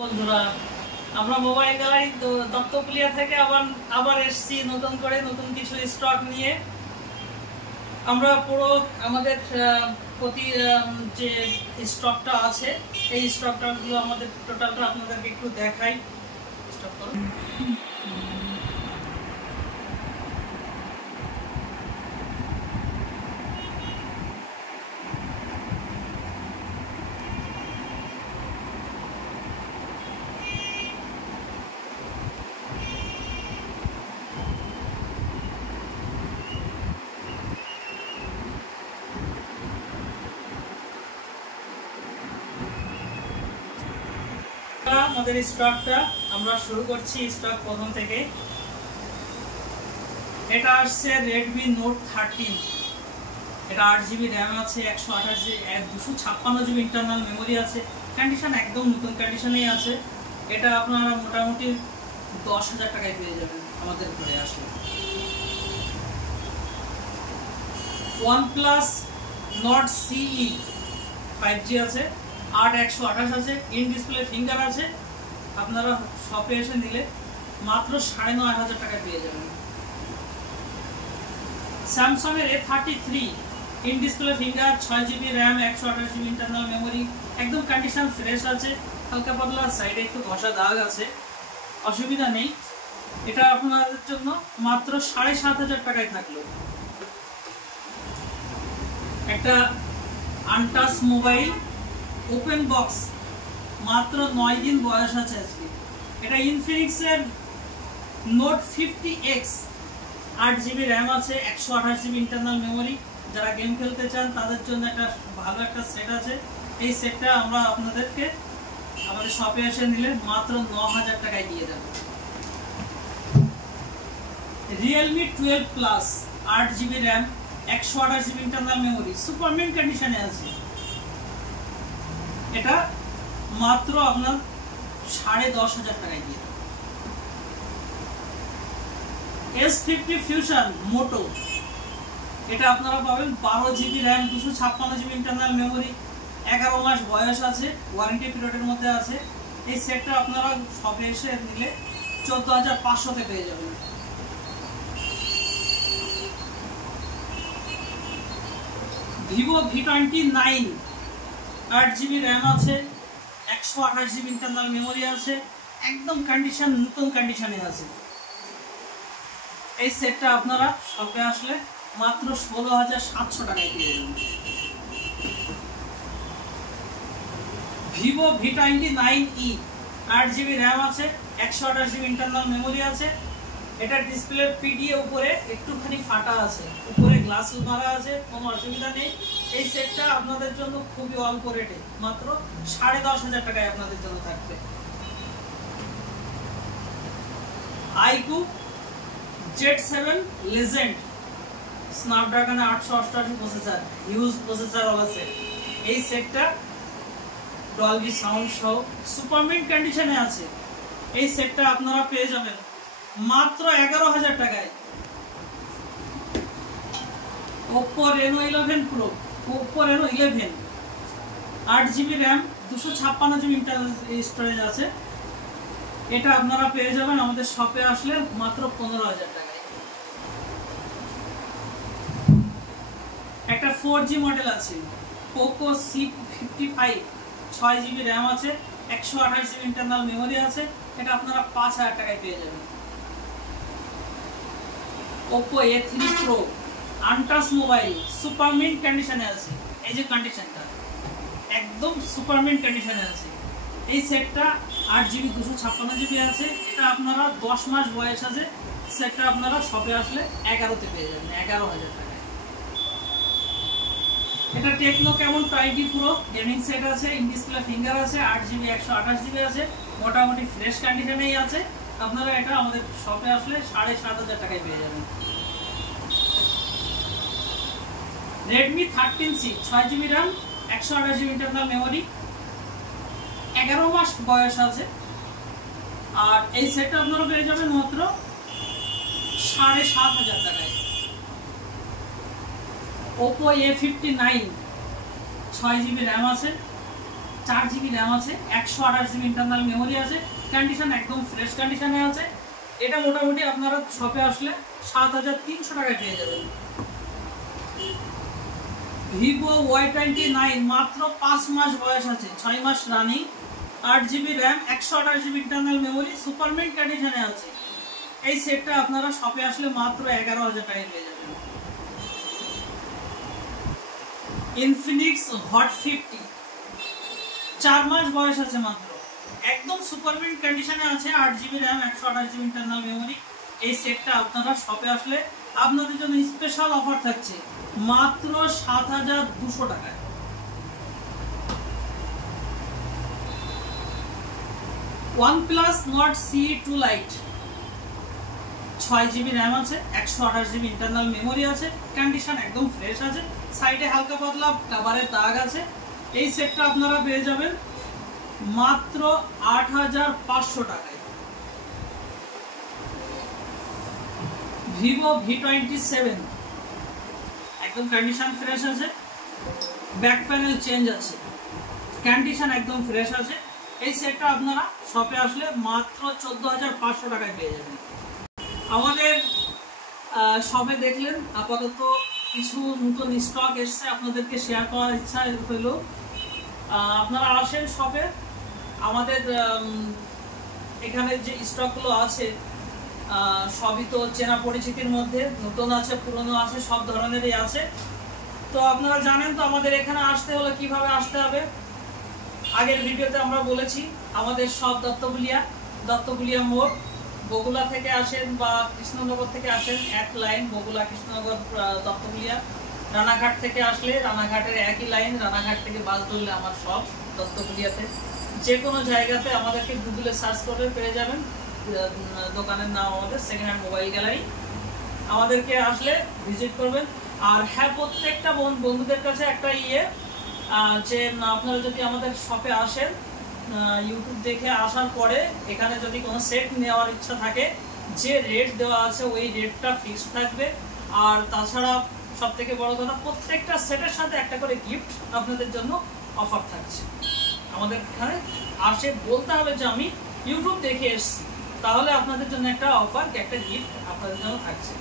বন্ধুরা, আমরা mobile gallery Duttapulia থেকে আবার এসেছি নতুন করে নতুন কিছু স্টক নিয়ে। আমরা পুরো আমাদের প্রতি যে স্টকটা আছে এই স্টকটাগুলো আমাদের টোটালটা আপনাদেরকে একটু দেখাই। স্টক করুন। আমাদের স্টকটা আমরা শুরু করছি স্টক প্রথম থেকে। এটা আসছে Redmi Note 13। এটা 8GB র্যাম আছে, 256GB ইন্টারনাল মেমোরি আছে। কন্ডিশন একদম নতুন কন্ডিশনেই আছে। এটা আপনারা মোটামুটি 10,000 টাকায় পেয়ে যাবেন আমাদের ঘরে আসলে। OnePlus Nord CE 5G আছে, 8/128 আছে, ইন ডিসপ্লে ফিঙ্গার আছে। আপনারা শপে এসে নিলে মাত্র 9,500 টাকায় পেয়ে যাবেন। স্যামসাং এর A33 in display finger, 6GB RAM, 128GB internal memory, একদম কন্ডিশন ফ্রেশ আছে। হালকা পাতলা সাইডে একটু ঘষা দাগ আছে, অসুবিধা নেই। এটা আপনাদের জন্য মাত্র 7,500 টাকায় থাকলো। একটা আনটাচ মোবাইল ওপেন বক্স, মাত্র 9 দিন বয়স আছে আজকে। এটা ইনফিনিক্স এর Note 50X, 8GB র্যাম আছে, 128GB ইন্টারনাল মেমোরি। যারা গেম খেলতে চান তাদের জন্য একটা ভালো একটা সেট আছে। এই সেটটা আমরা আপনাদেরকে আমাদের শপে এসে নিলে মাত্র 9,000 টাকায় দিয়ে দেব। Realme 12 Plus, 8GB RAM, 128GB internal memory, সুপারমিন কন্ডিশনে আছে। এটা মাত্র আপনার 10,500 টাকায় দিয়ে দেব। S50 Fusion মোটো, এটা আপনারা পাবেন 12GB RAM, 256GB internal memory, 11 মাস বয়স আছে, ওয়ারেন্টি পিরিয়ডের মধ্যে আছে। এই সেটটা আপনারা শপে এসে নিলে 14,500 পেয়ে যাবেন। Vivo V29, 8GB র্যাম আছে, 128GB ইন্টারনাল মেমোরি আছে, একদম কন্ডিশন নতুন কন্ডিশনে আছে। এই সেটটা আপনারা শপে আসলে মাত্র 16,700 টাকায় পেয়ে যাবেন। Vivo V29e, 8GB র্যাম আছে, 128GB ইন্টারনাল মেমোরি আছে। এটা ডিসপ্লে পিডিএ উপরে একটুখানি ফাটা আছে, উপরে গ্লাস মারা আছে, কোনো অসুবিধা নেই। এই সেটটা আপনাদের জন্য খুবই অল্প রেটে, মাত্র 10,500 টাকায় আপনাদের জন্য থাকবে। iQOO Z7 Legend, Snapdragon 888 processor, huge processor আছে। এই সেটটা ডলবি সাউন্ড সহ সুপারমিন কন্ডিশনে আছে। এই সেটটা আপনারা পেয়ে যাবেন মাত্র 11,000 টাকায়। Oppo Reno 11 Pro, Oppo Reno 11, 8GB RAM, 256GB internal storage আছে। এটা আপনারা পেয়ে যাবেন আমাদের শপে আসলে মাত্র 15,000 টাকায়। একটা 4G মডেল আছে, Poco C55, 6GB র্যাম আছে, 128GB ইন্টারনাল মেমোরি আছে। এটা আপনারা 5,000 টাকায় পেয়ে যাবেন। Oppo A3 Pro, untouch mobile, সুপারমিন কন্ডিশনে আছে। এই যে কন্ডিশনটা একদম সুপারমিন কন্ডিশনে আছে। এই সেটটা 8GB 256GB আছে। এটা আপনারা 10 মাস বয়স আছে। সেটটা আপনারা শপে আসলে 11তে পেয়ে যাবেন, 11,000 টাকায়। এটা techno Camon 20 Pro gaming set আছে, ইন ডিসপ্লে ফিঙ্গার আছে, 8GB 128GB আছে, মোটামুটি ফ্রেশ কন্ডিশনেই আছে। আপনারা এটা আমাদের শপে আসলে 7,500 টাকায় পেয়ে যাবেন। Redmi 13C, 6GB RAM, 128GB internal memory, 11 মাস বয়স আছে। আর এই সেটটা আপনারা পেয়ে যাবেন মাত্র 7,500 টাকায়। Oppo A59, 6GB র্যাম আছে, 4GB র্যাম আছে, 128GB ইন্টারনাল মেমোরি আছে, কন্ডিশন একদম ফ্রেশ কন্ডিশনে আছে। এটা মোটামুটি আপনারা শপে আসলে 7300 টাকায় পেয়ে যাবেন। ভিভো Y29 মাত্র 5 মাস বয়স আছে, 6 মাস running, 8GB RAM, 128GB internal memory, super mint কন্ডিশনে আছে। এই সেটটা আপনারা শপে আসলে মাত্র 11,000 টাকায় পেয়ে যাবেন। ইনফিনিক্স হট 50 4 মাস বয়স আছে মাত্র, একদম সুপারমিন্ট কন্ডিশনে আছে, 8GB RAM, 128GB internal memory. এই সেটটা আপনারা শপে আসলে আপনাদের জন্য স্পেশাল অফার থাকছে মাত্র 7,200 টাকায়। OnePlus Nord CE2 Lite 6GB RAM আছে, 128GB ইন্টারনাল মেমোরি আছে, কন্ডিশন একদম ফ্রেশ আছে, সাইডে হালকা পাতলা কভারের দাগ আছে। এই সেটটা আপনারা পেয়ে যাবেন মাত্র 8,500 টাকায়। ভিভো V27 একদম কন্ডিশন ফ্রেশ আছে, ব্যাক প্যানেল চেঞ্জ আছে, কন্ডিশন একদম ফ্রেশ আছে। এই সেটটা আপনারা শপে আসলে মাত্র 14,500 টাকায় পেয়ে যাবেন। আমাদের শপে দেখলেন আপাতত কিছু নতুন স্টক এসছে, আপনাদেরকে শেয়ার করার ইচ্ছা হইল। আপনারা আসেন শপে, আমাদের এখানে যে স্টকগুলো আছে সবই তো চেনা পরিচিতির মধ্যে, নতুন আছে, পুরনো আছে, সব ধরনেরই আছে। তো আপনারা জানেন তো আমাদের এখানে আসতে হলে কিভাবে আসতে হবে। আগের ভিডিওতে আমরা বলেছি আমাদের সব দত্তগুলিয়া মোড়, বগুলা থেকে আসেন বা কৃষ্ণনগর থেকে আসেন এক লাইন, বগুলা কৃষ্ণনগর দত্তগুলিয়া। রানাঘাট থেকে আসলে রানাঘাটের একই লাইন, রানাঘাট থেকে বাস ধরলে আমার সব দত্তগুলিয়াতে। যে কোনো জায়গাতে আমাদেরকে গুগলে সার্চ করে পেয়ে যাবেন। দোকানের নাম আমাদের সেকেন্ড হ্যান্ড মোবাইল গ্যালারি। আমাদেরকে আসলে ভিজিট করবেন। আর হ্যাঁ, প্রত্যেকটা বন্ধুদের কাছে একটা যে আপনারা যদি আমাদের শপে আসেন, ইউটিউব দেখে আসার পরে এখানে যদি কোনো সেট নেওয়ার ইচ্ছা থাকে, যে রেট দেওয়া আছে ওই রেটটা ফিক্সড থাকবে। আর তাছাড়া সব থেকে বড় কথা, প্রত্যেকটা সেটের সাথে একটা করে গিফট আপনাদের জন্য অফার থাকছে। আমাদের এখানে আসে বলতে হবে যে আমি ইউটিউব দেখে এসেছি, তাহলে আপনাদের জন্য একটা অফার, একটা গিফট আপনাদের জন্য থাকছে।